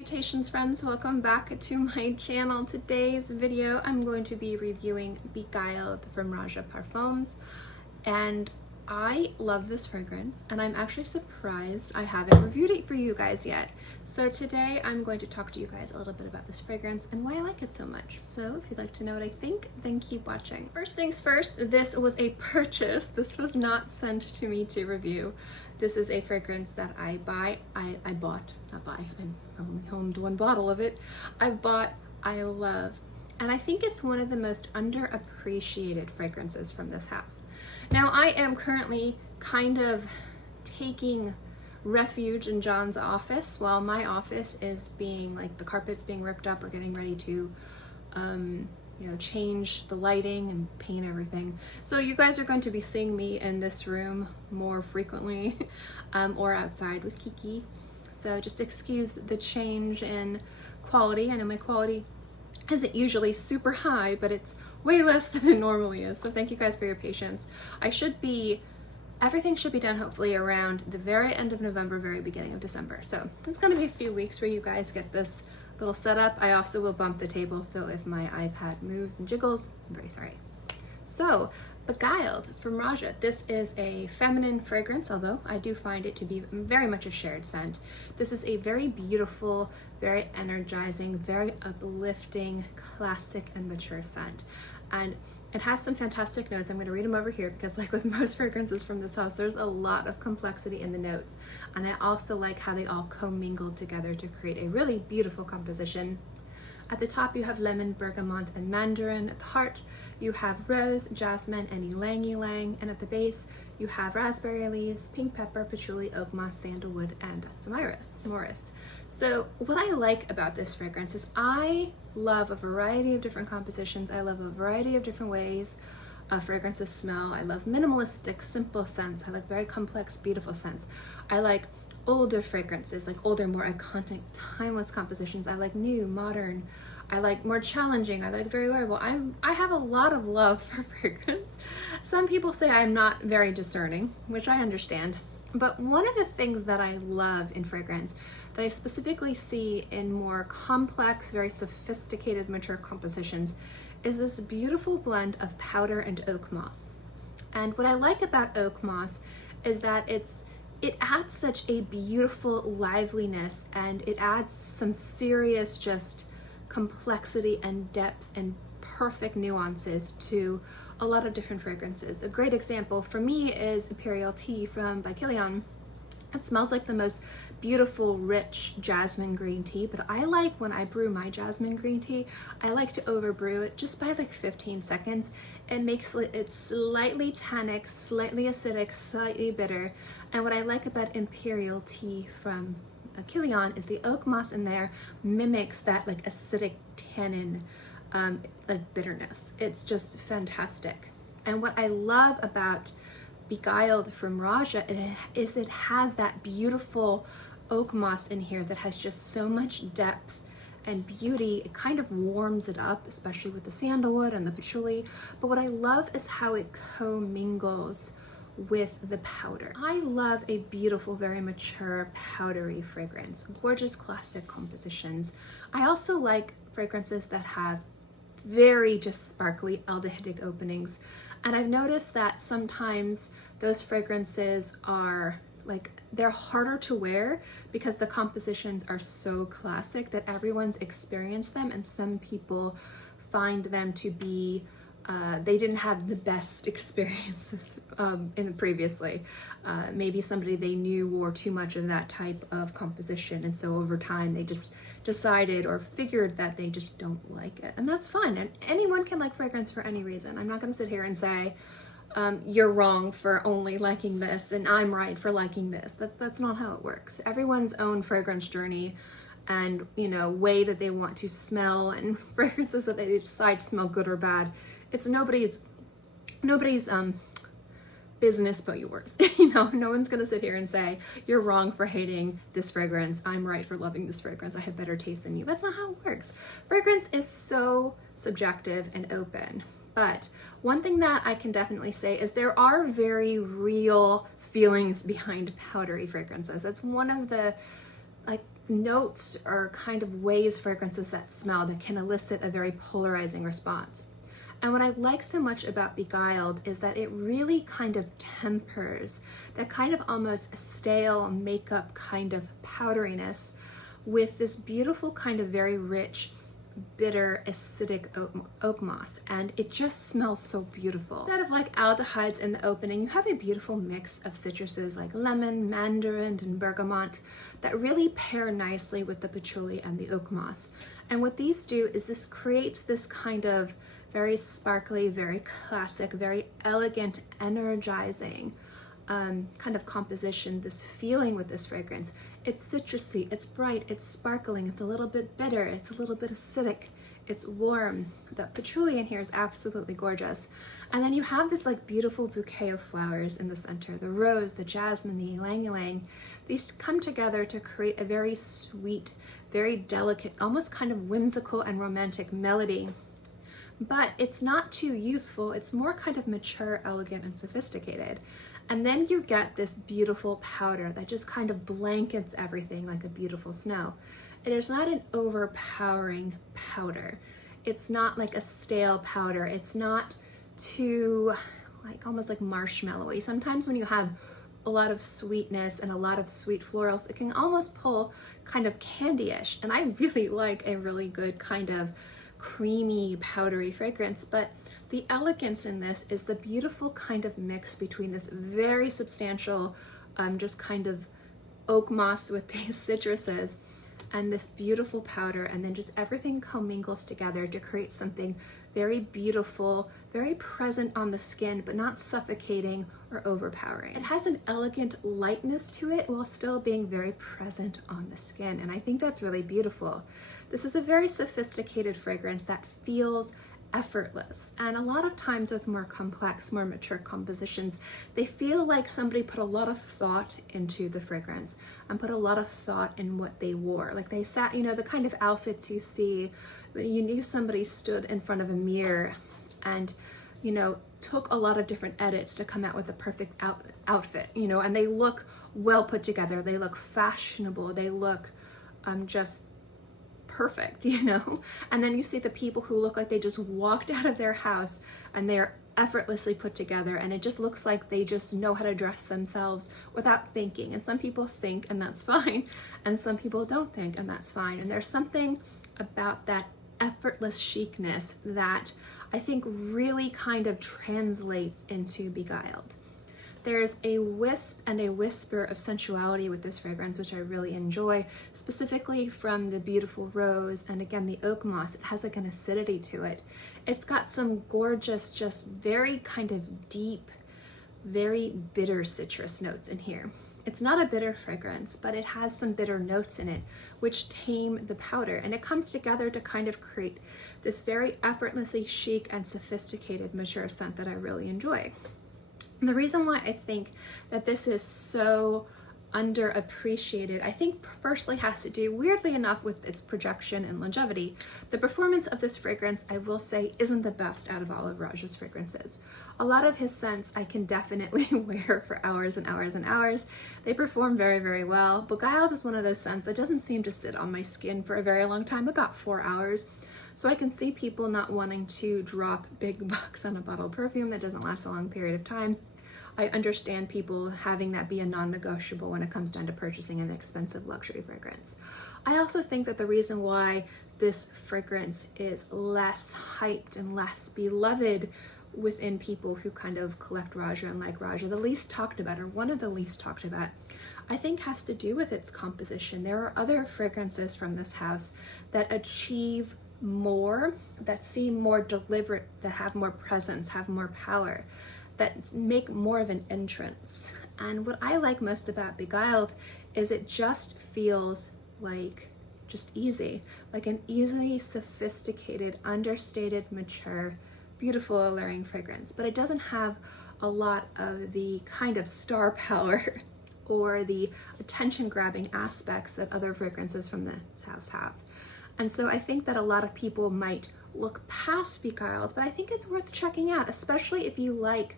Salutations friends, welcome back to my channel. Today's video I'm going to be reviewing Beguiled from Roja Parfums, and I love this fragrance and I'm actually surprised I haven't reviewed it for you guys yet. So today I'm going to talk to you guys a little bit about this fragrance and why I like it so much. So if you'd like to know what I think, then keep watching. First things first, this was a purchase. This was not sent to me to review. This is a fragrance that I only owned one bottle of it. I've bought, I love, and I think it's one of the most underappreciated fragrances from this house. Now I am currently kind of taking refuge in John's office while my office is being, like, the carpet's being ripped up or getting ready to change the lighting and paint everything. So you guys are going to be seeing me in this room more frequently or outside with Kiki. So just excuse the change in quality. I know my quality isn't usually super high, but it's way less than it normally is. So thank you guys for your patience. Everything should be done hopefully around the very end of November, very beginning of December. So it's gonna be a few weeks where you guys get this little setup. I also will bump the table, so if my iPad moves and jiggles, I'm very sorry. So, Beguiled from Roja. This is a feminine fragrance, although I do find it to be very much a shared scent. This is a very beautiful, very energizing, very uplifting, classic and mature scent. And it has some fantastic notes. I'm going to read them over here because, like with most fragrances from this house, there's a lot of complexity in the notes. And I also like how they all commingled together to create a really beautiful composition. At the top, you have lemon, bergamot, and mandarin. At the heart, you have rose, jasmine, and ylang. And at the base, you have raspberry leaves, pink pepper, patchouli, oakmoss, sandalwood, and some Orris. So what I like about this fragrance is I love a variety of different compositions. I love a variety of different ways fragrances smell. I love minimalistic, simple scents. I like very complex, beautiful scents. I like older fragrances, like older, more iconic, timeless compositions. I like new, modern. I like more challenging. I like very wearable. I have a lot of love for fragrance. Some people say I'm not very discerning, which I understand. But one of the things that I love in fragrance that I specifically see in more complex, very sophisticated, mature compositions is this beautiful blend of powder and oak moss. And what I like about oak moss is that it adds such a beautiful liveliness, and it adds some serious just complexity and depth and perfect nuances to a lot of different fragrances. A great example for me is Imperial Tea from Beguiled. It smells like the most beautiful, rich jasmine green tea, but I like, when I brew my jasmine green tea, I like to overbrew it just by like 15 seconds. It makes it slightly tannic, slightly acidic, slightly bitter. And what I like about Imperial Tea from Beguiled is the oak moss in there mimics that like acidic tannin like bitterness. It's just fantastic. And what I love about Beguiled from Roja is it has that beautiful oak moss in here that has just so much depth and beauty. It kind of warms it up, especially with the sandalwood and the patchouli. But what I love is how it commingles with the powder. I love a beautiful, very mature, powdery fragrance. Gorgeous classic compositions. I also like fragrances that have very just sparkly aldehydic openings. And I've noticed that sometimes those fragrances are like, they're harder to wear because the compositions are so classic that everyone's experienced them, and some people find them to be they didn't have the best experiences previously. Maybe somebody they knew wore too much of that type of composition, and so over time they just decided or figured that they just don't like it. And that's fine, and anyone can like fragrance for any reason. I'm not going to sit here and say you're wrong for only liking this and I'm right for liking this. That's not how it works. Everyone's own fragrance journey and way that they want to smell, and fragrances that they decide smell good or bad, it's nobody's business but yours. No one's gonna sit here and say you're wrong for hating this fragrance, I'm right for loving this fragrance, I have better taste than you. That's not how it works. Fragrance is so subjective and open. But one thing that I can definitely say is there are very real feelings behind powdery fragrances. That's one of the notes or kind of ways fragrances that smell that can elicit a very polarizing response. And what I like so much about Beguiled is that it really kind of tempers that kind of almost stale makeup kind of powderiness with this beautiful kind of very rich, bitter, acidic oak moss, and it just smells so beautiful. Instead of like aldehydes in the opening, you have a beautiful mix of citruses like lemon, mandarin, and bergamot that really pair nicely with the patchouli and the oak moss. And what these do is this creates this kind of very sparkly, very classic, very elegant, energizing kind of composition, this feeling with this fragrance. It's citrusy, it's bright, it's sparkling, it's a little bit bitter, it's a little bit acidic, it's warm. The patchouli in here is absolutely gorgeous. And then you have this like beautiful bouquet of flowers in the center, the rose, the jasmine, the ylang. These come together to create a very sweet, very delicate, almost kind of whimsical and romantic melody. But it's not too youthful, it's more kind of mature, elegant, and sophisticated. And then you get this beautiful powder that just kind of blankets everything like a beautiful snow. It is not an overpowering powder. It's not like a stale powder. It's not too like almost like marshmallowy. Sometimes when you have a lot of sweetness and a lot of sweet florals, it can almost pull kind of candy-ish. And I really like a really good kind of creamy, powdery fragrance, but the elegance in this is the beautiful kind of mix between this very substantial, just kind of oak moss with these citruses and this beautiful powder, and then just everything commingles together to create something very beautiful, very present on the skin, but not suffocating or overpowering. It has an elegant lightness to it while still being very present on the skin, and I think that's really beautiful. This is a very sophisticated fragrance that feels effortless, and a lot of times with more complex, more mature compositions, they feel like somebody put a lot of thought into the fragrance and put a lot of thought in what they wore. Like they sat, you know, the kind of outfits you see, you knew somebody stood in front of a mirror and, you know, took a lot of different edits to come out with the perfect outfit, you know, and they look well put together, they look fashionable, they look just perfect, you know. And then you see the people who look like they just walked out of their house and they're effortlessly put together, and it just looks like they just know how to dress themselves without thinking. And some people think, and that's fine, and some people don't think, and that's fine. And there's something about that effortless chicness that I think really kind of translates into Beguiled. There's a wisp and a whisper of sensuality with this fragrance, which I really enjoy, specifically from the beautiful rose and again the oak moss. It has like an acidity to it. It's got some gorgeous, just very kind of deep, very bitter citrus notes in here. It's not a bitter fragrance, but it has some bitter notes in it, which tame the powder, and it comes together to kind of create this very effortlessly chic and sophisticated mature scent that I really enjoy. And the reason why I think that this is so underappreciated, I think firstly has to do, weirdly enough, with its projection and longevity. The performance of this fragrance, I will say, isn't the best out of all of Roja's fragrances. A lot of his scents I can definitely wear for hours and hours and hours. They perform very, very well. Beguiled is one of those scents that doesn't seem to sit on my skin for a very long time, about 4 hours. So I can see people not wanting to drop big bucks on a bottle of perfume that doesn't last a long period of time. I understand people having that be a non-negotiable when it comes down to purchasing an expensive luxury fragrance. I also think that the reason why this fragrance is less hyped and less beloved within people who kind of collect Roja and like Roja, the least talked about, or one of the least talked about, I think has to do with its composition. There are other fragrances from this house that achieve more, that seem more deliberate, that have more presence, have more power, that make more of an entrance. And what I like most about Beguiled is it just feels like just easy, like an easily sophisticated, understated, mature, beautiful, alluring fragrance. But it doesn't have a lot of the kind of star power or the attention-grabbing aspects that other fragrances from this house have. And so I think that a lot of people might look past Beguiled, but I think it's worth checking out, especially if you like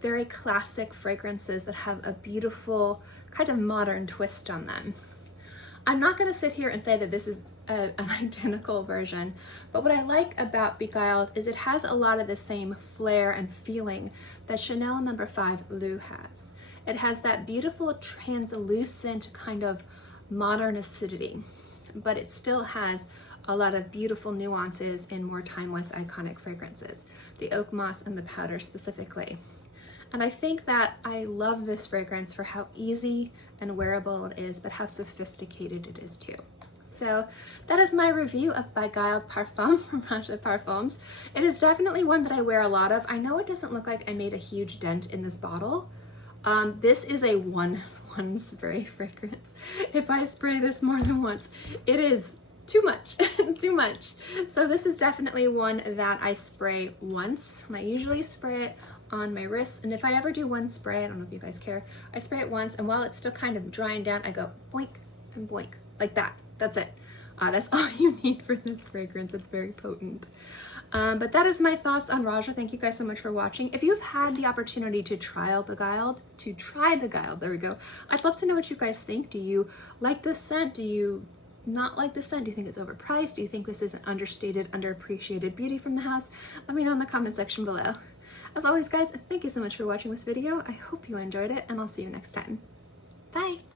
very classic fragrances that have a beautiful kind of modern twist on them. I'm not going to sit here and say that this is an identical version, but what I like about Beguiled is it has a lot of the same flair and feeling that Chanel No. 5 Lou has. It has that beautiful translucent kind of modern acidity, but it still has a lot of beautiful nuances in more timeless iconic fragrances, the Oakmoss and the powder specifically. And I think that I love this fragrance for how easy and wearable it is, but how sophisticated it is too. So that is my review of Beguiled Parfum from Roja Parfums. It is definitely one that I wear a lot of. I know it doesn't look like I made a huge dent in this bottle. This is a one spray fragrance. If I spray this more than once, it is too much, too much. So this is definitely one that I spray once. I usually spray it on my wrists, and if I ever do one spray, I don't know if you guys care, I spray it once, and while it's still kind of drying down, I go boink and boink, like that. That's it. That's all you need for this fragrance. It's very potent. But that is my thoughts on Roja. Thank you guys so much for watching. If you've had the opportunity to try Beguiled, there we go. I'd love to know what you guys think. Do you like this scent? Do you not like this scent? Do you think it's overpriced? Do you think this is an understated, underappreciated beauty from the house? Let me know in the comment section below. As always, guys, thank you so much for watching this video. I hope you enjoyed it, and I'll see you next time. Bye!